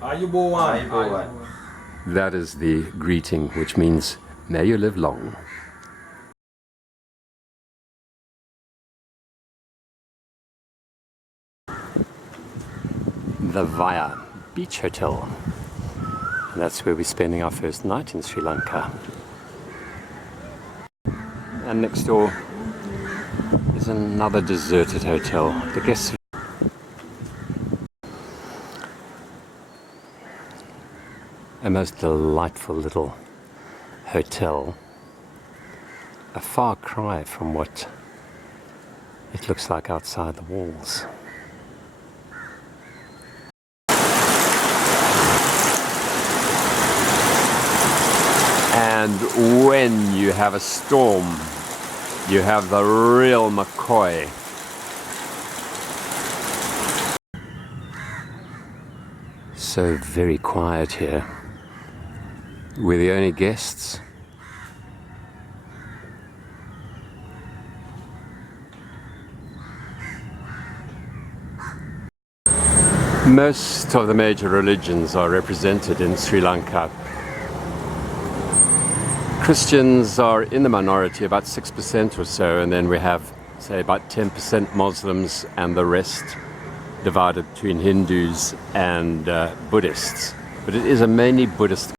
Ayubowan. That is the greeting, which means, may you live long. The Vaya Beach Hotel. And that's where we're spending our first night in Sri Lanka. And next door is another deserted hotel. The guests. A most delightful little hotel. A far cry from what it looks like outside the walls. And when you have a storm, you have the real McCoy. So very quiet here. We're the only guests. Most of the major religions are represented in Sri Lanka. Christians are in the minority, about 6% or so, and then we have, say, about 10% Muslims and the rest divided between Hindus and Buddhists. But it is a mainly Buddhist.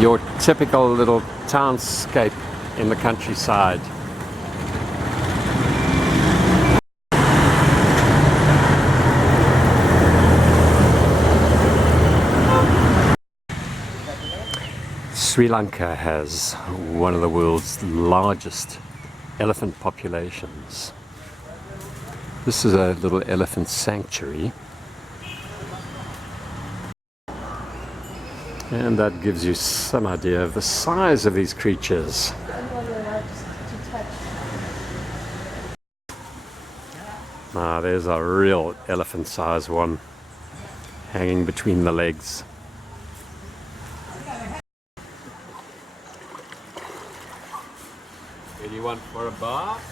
Your typical little townscape in the countryside. Sri Lanka has one of the world's largest elephant populations. This is a little elephant sanctuary. And that gives you some idea of the size of these creatures. Ah, there's a real elephant-sized one hanging between the legs. Anyone for a bath?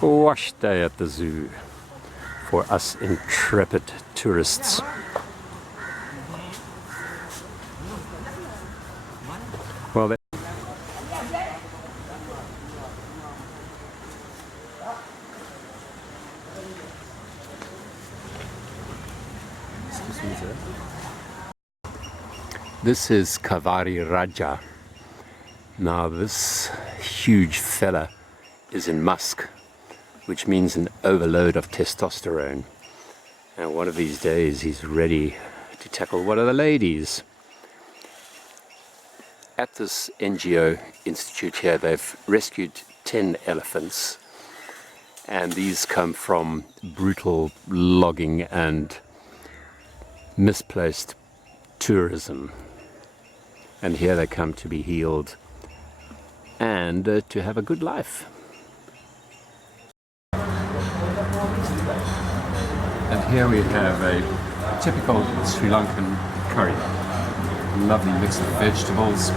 Wash day at the zoo for us intrepid tourists. Well, this is Kavari Raja. Now this huge fella is in musk, which means an overload of testosterone. And one of these days he's ready to tackle one of the ladies. At this NGO institute here, they've rescued 10 elephants, and these come from brutal logging and misplaced tourism. And here they come to be healed and to have a good life. And here we have a typical Sri Lankan curry. A lovely mix of vegetables,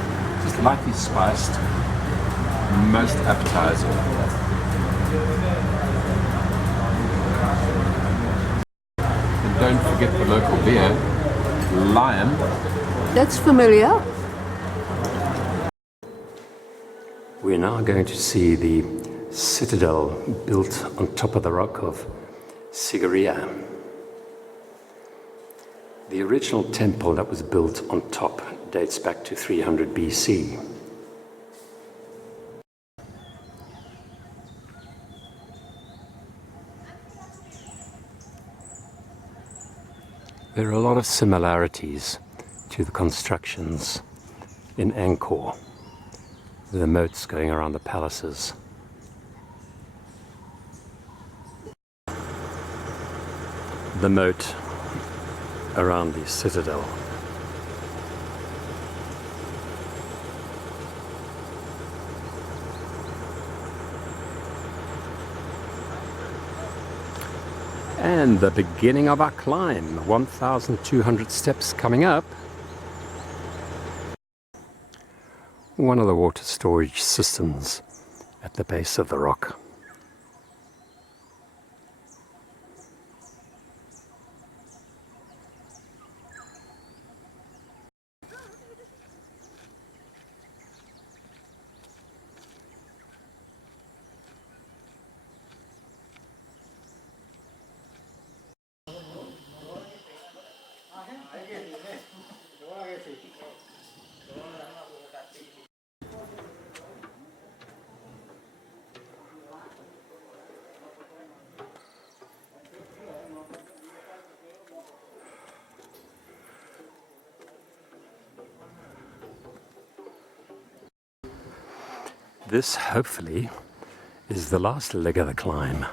just lightly spiced, most appetizing. And don't forget the local beer, Lion. That's familiar. We're now going to see the citadel built on top of the rock of Sigiriya. The original temple that was built on top dates back to 300 BC. There are a lot of similarities to the constructions in Angkor, the moats going around the palaces. The moat around the citadel. And the beginning of our climb, 1,200 steps coming up. One of the water storage systems at the base of the rock. This, hopefully, is the last leg of the climb.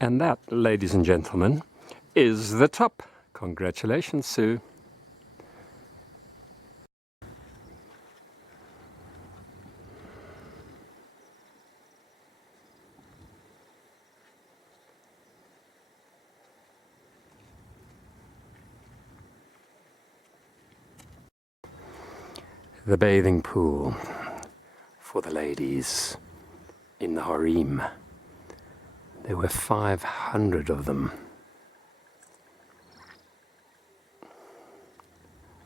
And that, ladies and gentlemen, is the top. Congratulations, Sue. The bathing pool for the ladies in the harem. There were 500 of them.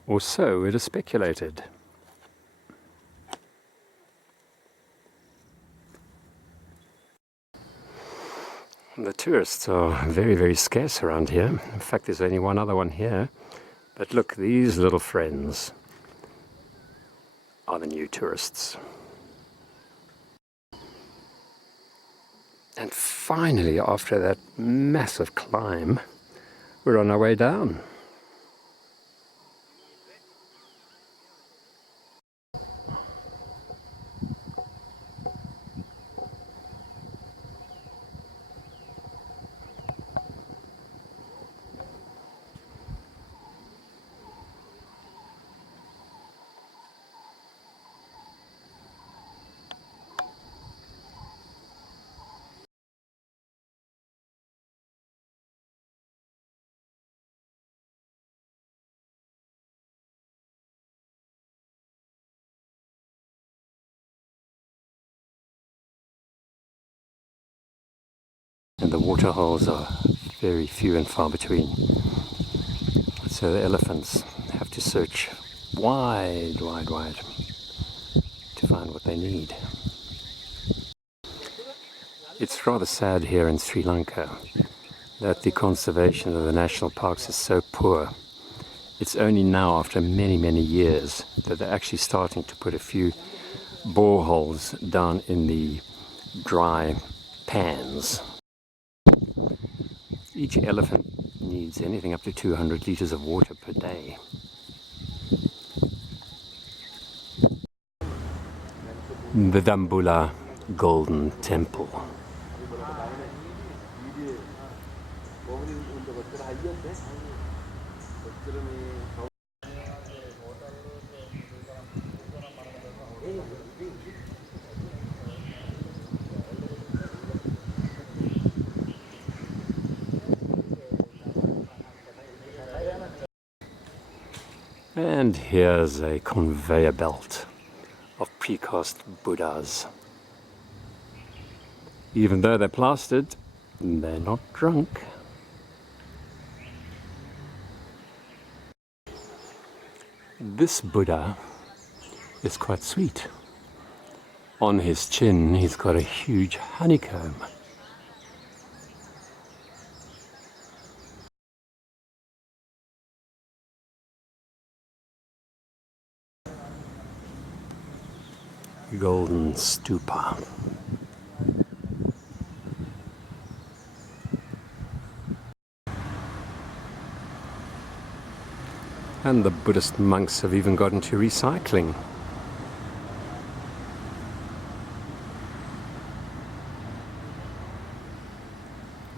Or so it is speculated. The tourists are very, very scarce around here. In fact, there's only one other one here. But look, these little friends are the new tourists. And finally, after that massive climb, we're on our way down. And the water holes are very few and far between. So the elephants have to search wide, wide, wide to find what they need. It's rather sad here in Sri Lanka that the conservation of the national parks is so poor. It's only now, after many, many years, that they're actually starting to put a few boreholes down in the dry pans. Each elephant needs anything up to 200 liters of water per day. The Dambulla Golden Temple. And here's a conveyor belt of precast Buddhas. Even though they're plastered, they're not drunk. This Buddha is quite sweet. On his chin, he's got a huge honeycomb. Golden stupa. And the Buddhist monks have even got into recycling.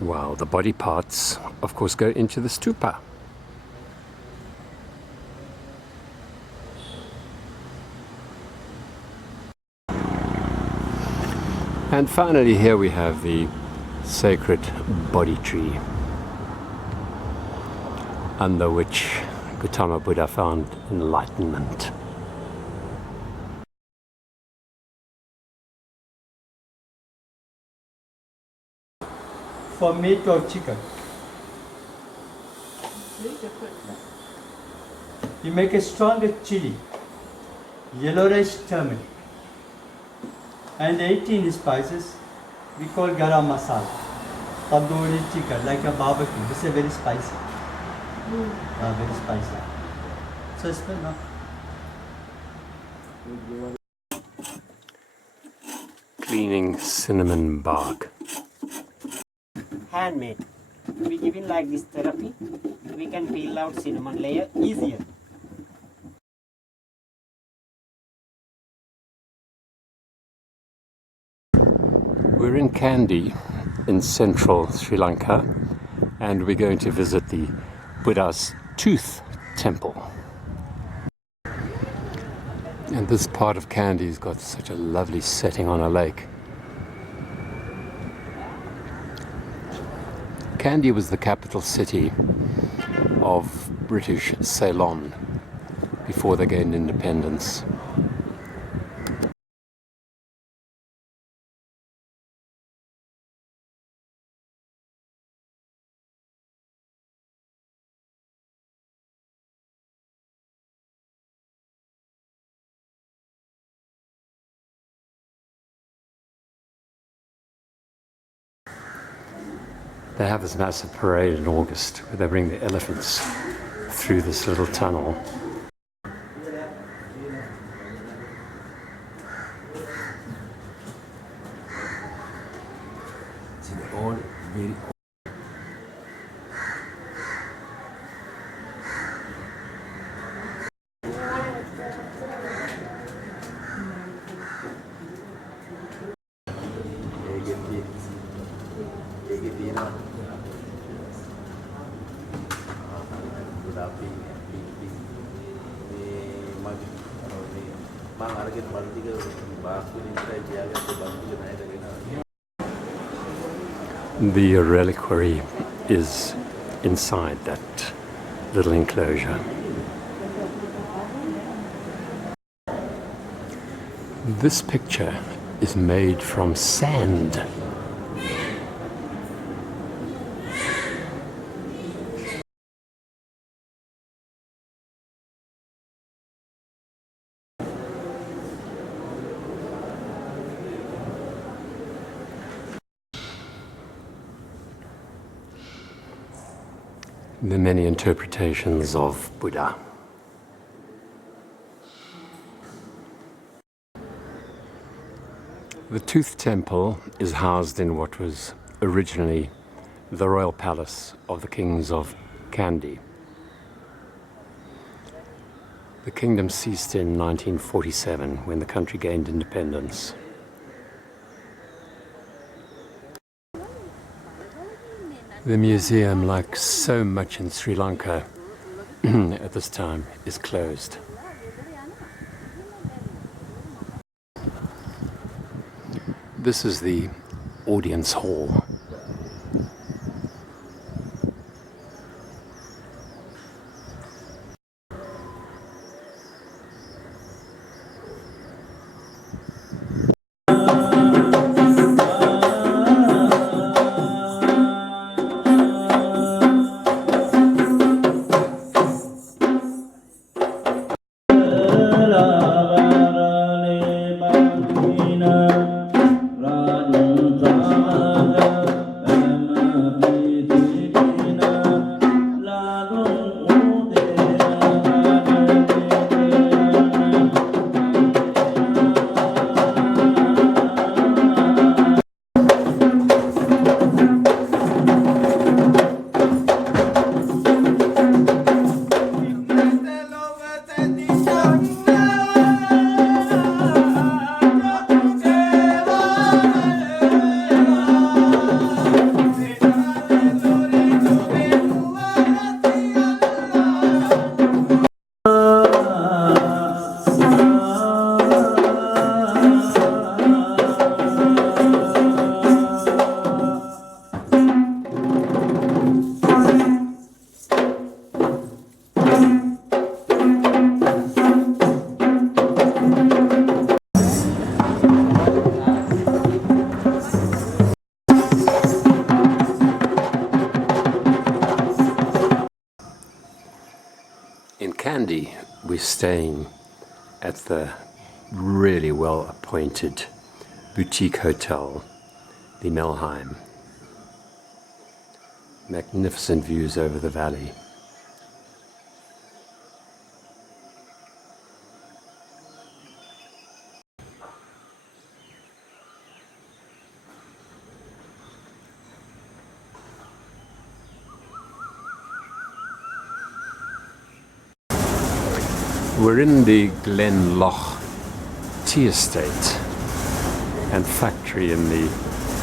While the body parts, of course, go into the stupa. And finally here we have the sacred Bodhi tree, under which Gautama Buddha found enlightenment. For meat or chicken, you make a stronger chili, yellow rice, turmeric, and 18 spices we call garam masala, tandoori chicken, like a barbecue. This is very spicy. Very spicy. So smell now. Cleaning cinnamon bark. Handmade. We giving like this therapy, we can peel out cinnamon layer easier. We're in Kandy in central Sri Lanka, and we're going to visit the Buddha's Tooth Temple. And this part of Kandy's got such a lovely setting on a lake. Kandy was the capital city of British Ceylon before they gained independence. They have this massive parade in August where they bring the elephants through this little tunnel. The reliquary is inside that little enclosure. This picture is made from sand. The many interpretations of Buddha. The Tooth Temple is housed in what was originally the royal palace of the kings of Kandy. The kingdom ceased in 1947 when the country gained independence. The museum, like so much in Sri Lanka at this time, is closed. This is the audience hall. Sandy, we're staying at the really well-appointed boutique hotel, the Melheim. Magnificent views over the valley. We're in the Glen Loch tea estate and factory in the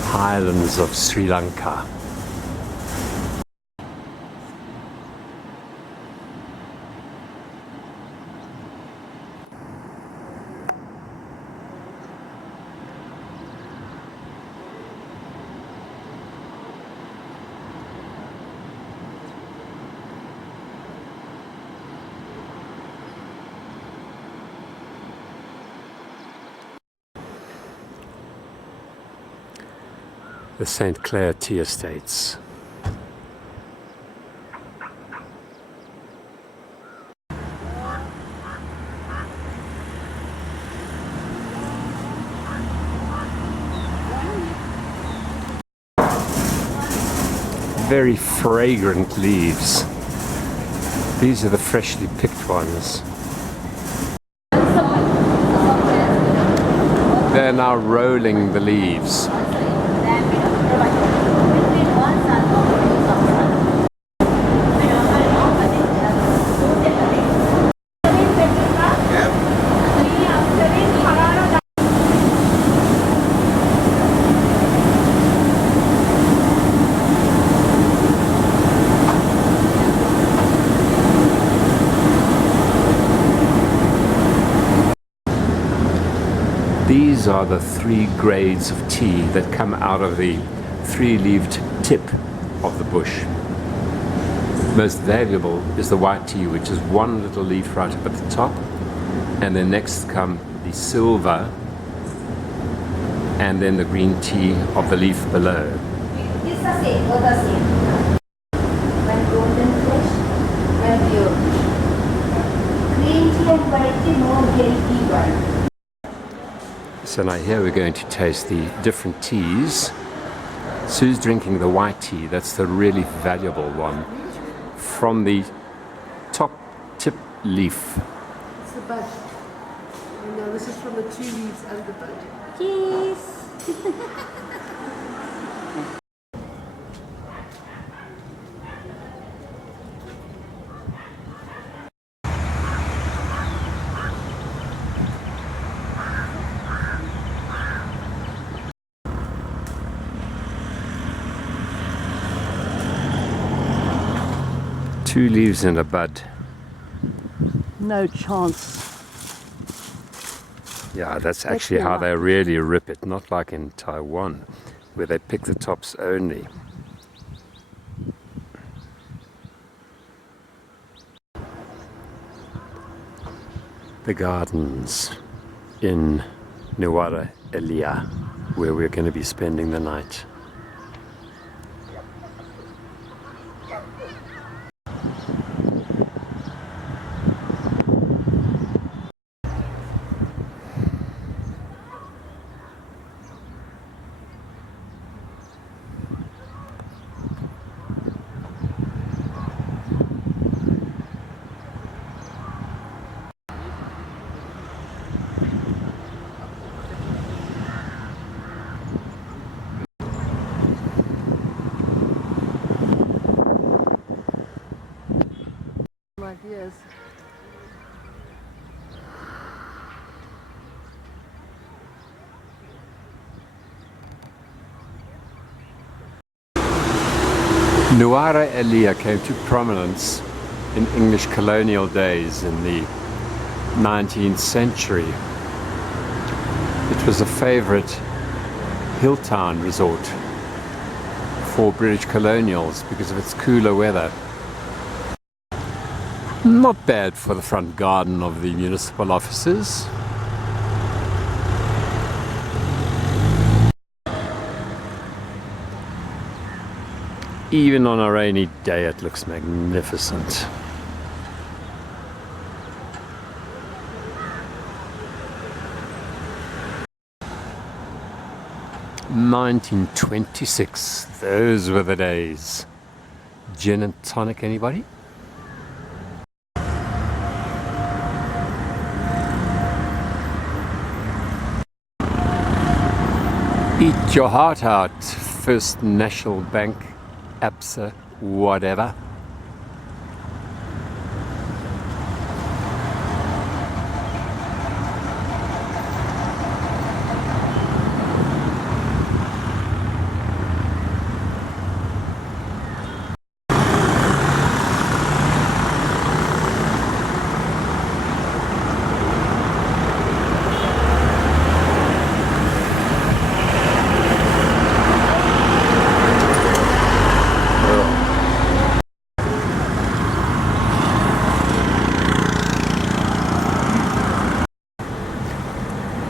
highlands of Sri Lanka. The St. Clair Tea Estates. Very fragrant leaves. These are the freshly picked ones. They're now rolling the leaves. These are the 3 grades of tea that come out of the 3-leaved tip of the bush. Most valuable is the white tea, which is 1 little leaf right up at the top, and then next come the silver, and then the green tea of the leaf below. It's the same, all the same. One golden fish, one pure. Green tea and white tea, no healthy one. So now here we're going to taste the different teas. Sue's drinking the white tea, that's the really valuable one, from the top tip leaf. It's the bud. No, this is from the 2 leaves and the bud. Cheese. Two leaves and a bud. No chance. Yeah, that's actually how they really rip it, not like in Taiwan, where they pick the tops only. The gardens in Nuwara Eliya, where we're going to be spending the night. Yes. Nuwara Eliya came to prominence in English colonial days in the 19th century. It was a favorite hill town resort for British colonials because of its cooler weather. Not bad for the front garden of the municipal offices. Even on a rainy day, it looks magnificent. 1926. Those were the days. Gin and tonic, anybody? Eat your heart out. First National Bank, ABSA, whatever.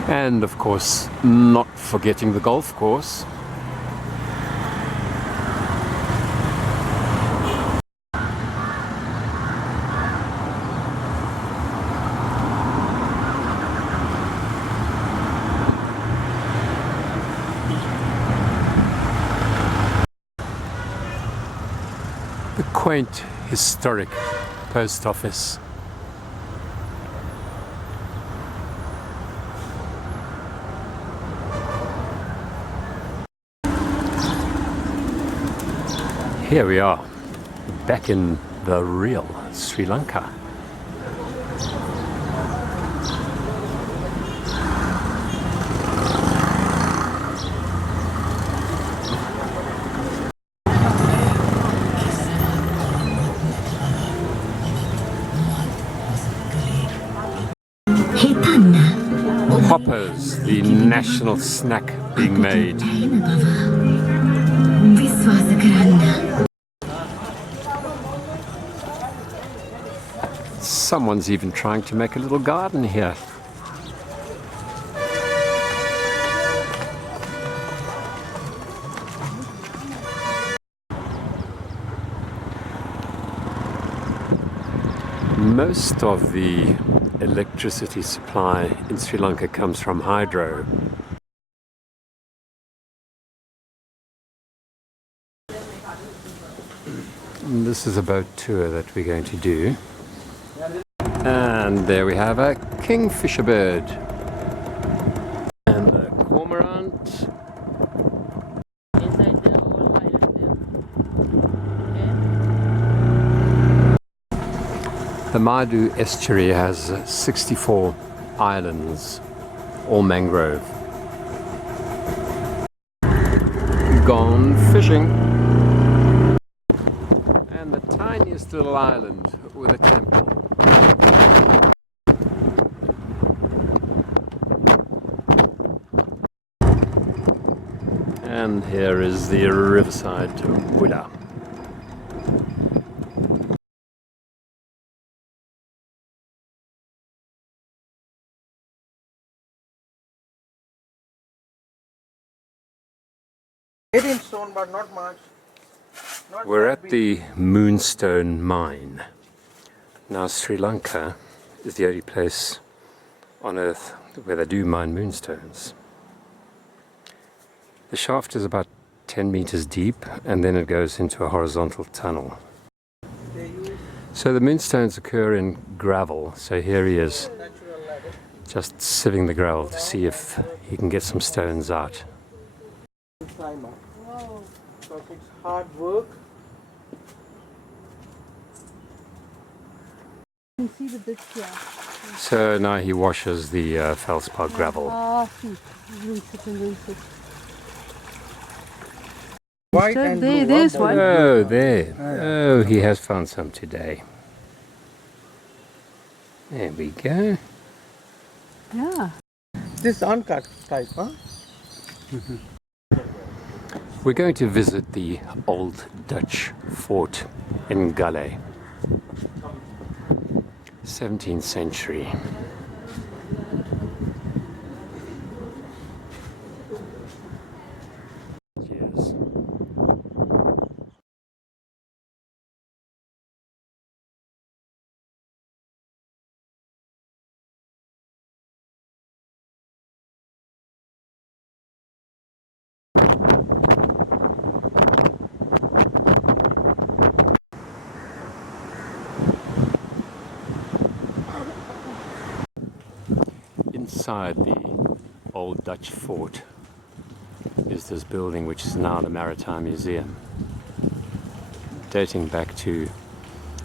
And of course, not forgetting the golf course. The quaint, historic post office. Here we are, back in the real Sri Lanka. Poppers, the national snack being made. Someone's even trying to make a little garden here. Most of the electricity supply in Sri Lanka comes from hydro. And this is a boat tour that we're going to do. And there we have a kingfisher bird. And a cormorant. Inside the whole island there. The Madu estuary has 64 islands, all mangrove. Gone fishing. And the tiniest little island with a temple. And here is the riverside villa. It in stone, but not much. Not We're that at big. the Moonstone Mine. Now Sri Lanka is the only place on earth where they do mine moonstones. The shaft is about 10 meters deep and then it goes into a horizontal tunnel. So the moonstones occur in gravel, so here he is just sieving the gravel to see if he can get some stones out. Climber. Because it's hard work. You can see the bits here. So now he washes the feldspar gravel. White and blue. There's one. Oh, there. Oh, he has found some today. There we go. Yeah. This uncut type, huh? We're going to visit the old Dutch fort in Galle, 17th century. outside the old Dutch fort is this building which is now the Maritime Museum, dating back to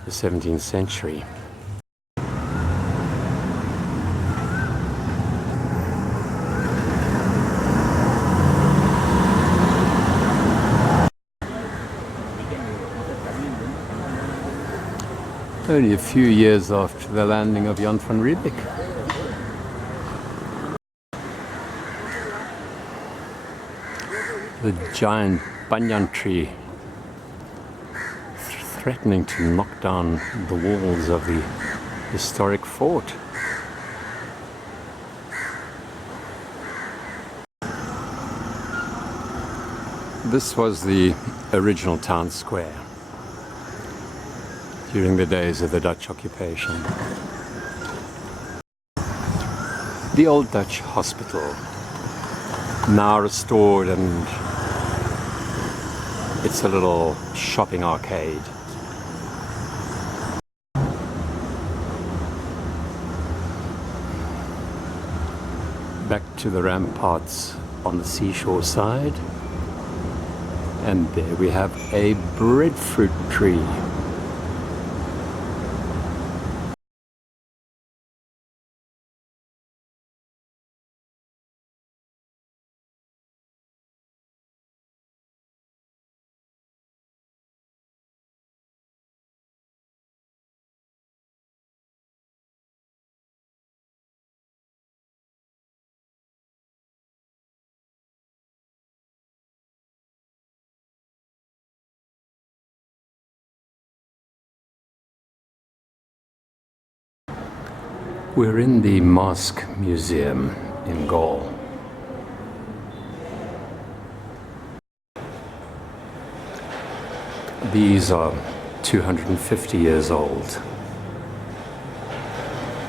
the 17th century. Only a few years after the landing of Jan van Riebeeck. The giant banyan tree threatening to knock down the walls of the historic fort. This was the original town square during the days of the Dutch occupation. The old Dutch hospital, now restored, and it's a little shopping arcade. Back to the ramparts on the seashore side, and there we have a breadfruit tree. We're in the Mosque Museum in Gaul. These are 250 years old.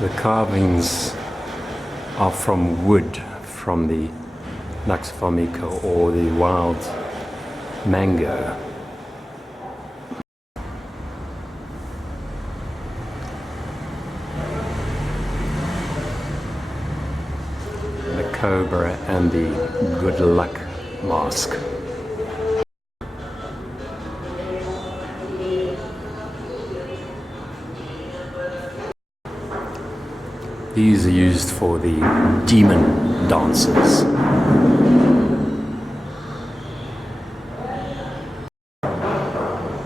The carvings are from wood, from the Naxvamiko, or the wild mango. Cobra and the good luck mask. These are used for the demon dances.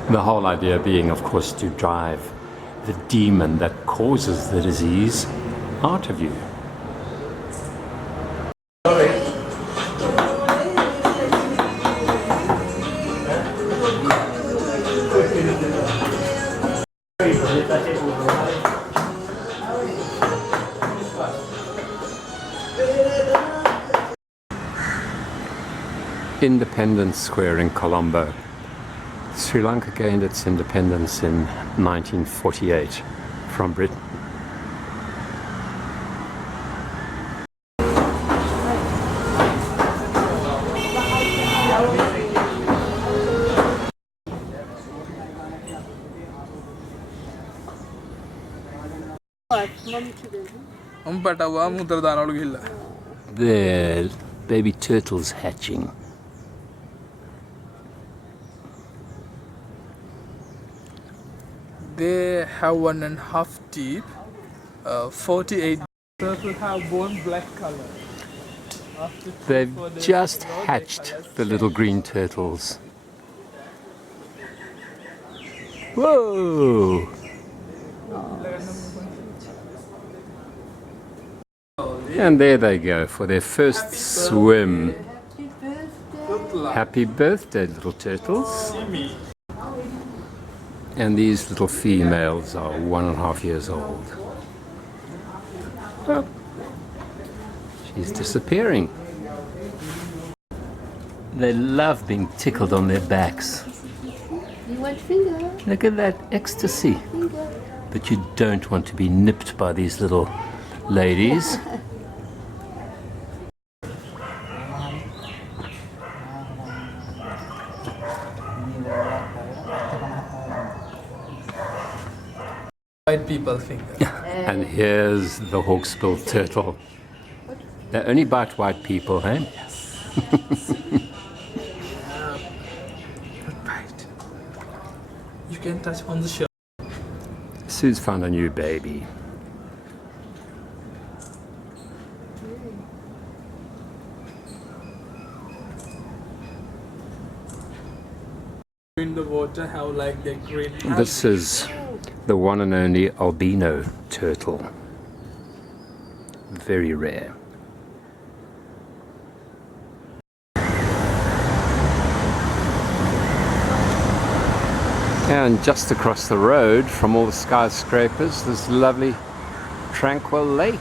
The whole idea being, of course, to drive the demon that causes the disease out of you. Independence Square in Colombo. Sri Lanka gained its independence in 1948 from Britain. There, baby turtles hatching. They have 1.5 teeth, 48 turtles have bone black color. They've just hatched the little green turtles. Whoa! And there they go for their first swim. Happy birthday, little turtles. And these little females are 1.5 years old. Oh, she's disappearing. They love being tickled on their backs. You want finger? Look at that ecstasy. Finger. But you don't want to be nipped by these little ladies. white people finger. And here's the hawksbill turtle. They only bite white people, hey? Right. You can touch on the shirt. Sue's found a new baby. In the water, how like they green. This is the one and only albino turtle. Very rare. And just across the road from all the skyscrapers, this lovely tranquil lake.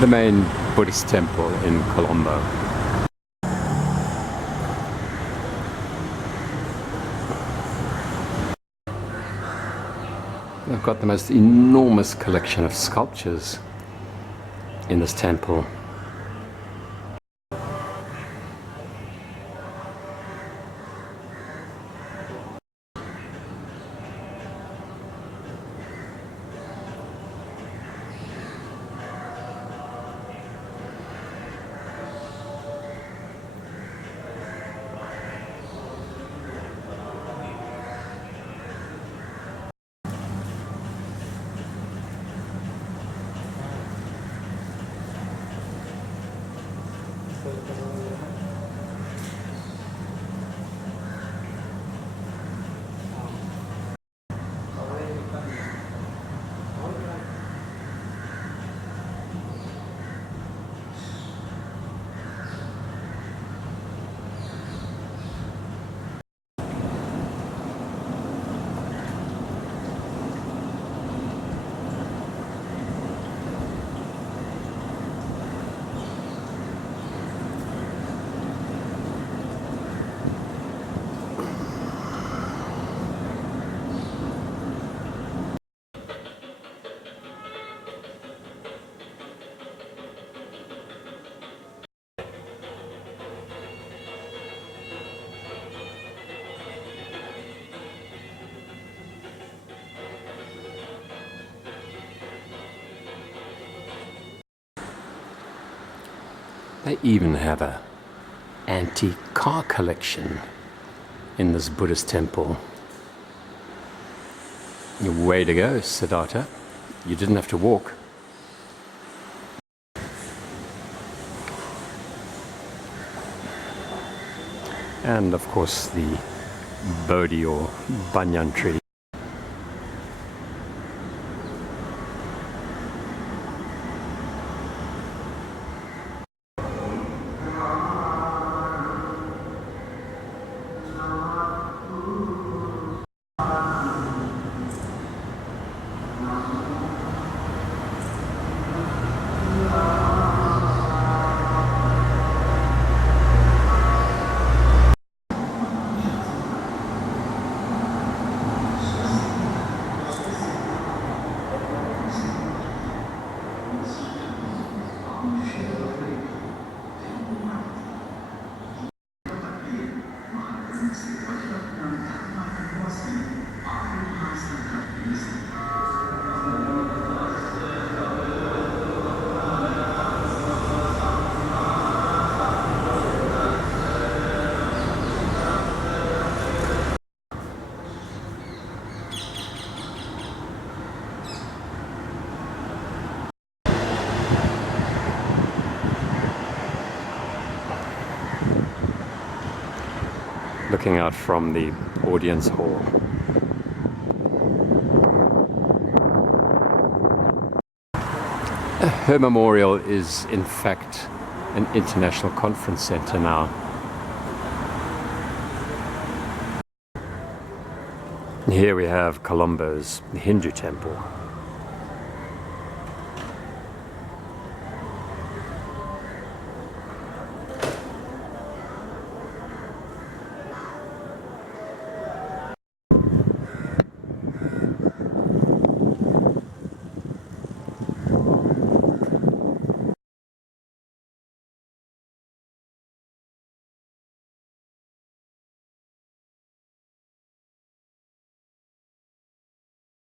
The main Buddhist temple in Colombo. They've got the most enormous collection of sculptures in this temple. They even have a antique car collection in this Buddhist temple. Way to go, Siddhartha. You didn't have to walk. And of course the Bodhi or banyan tree. Looking out from the audience hall. Her memorial is in fact an international conference center now. Here we have Colombo's Hindu temple.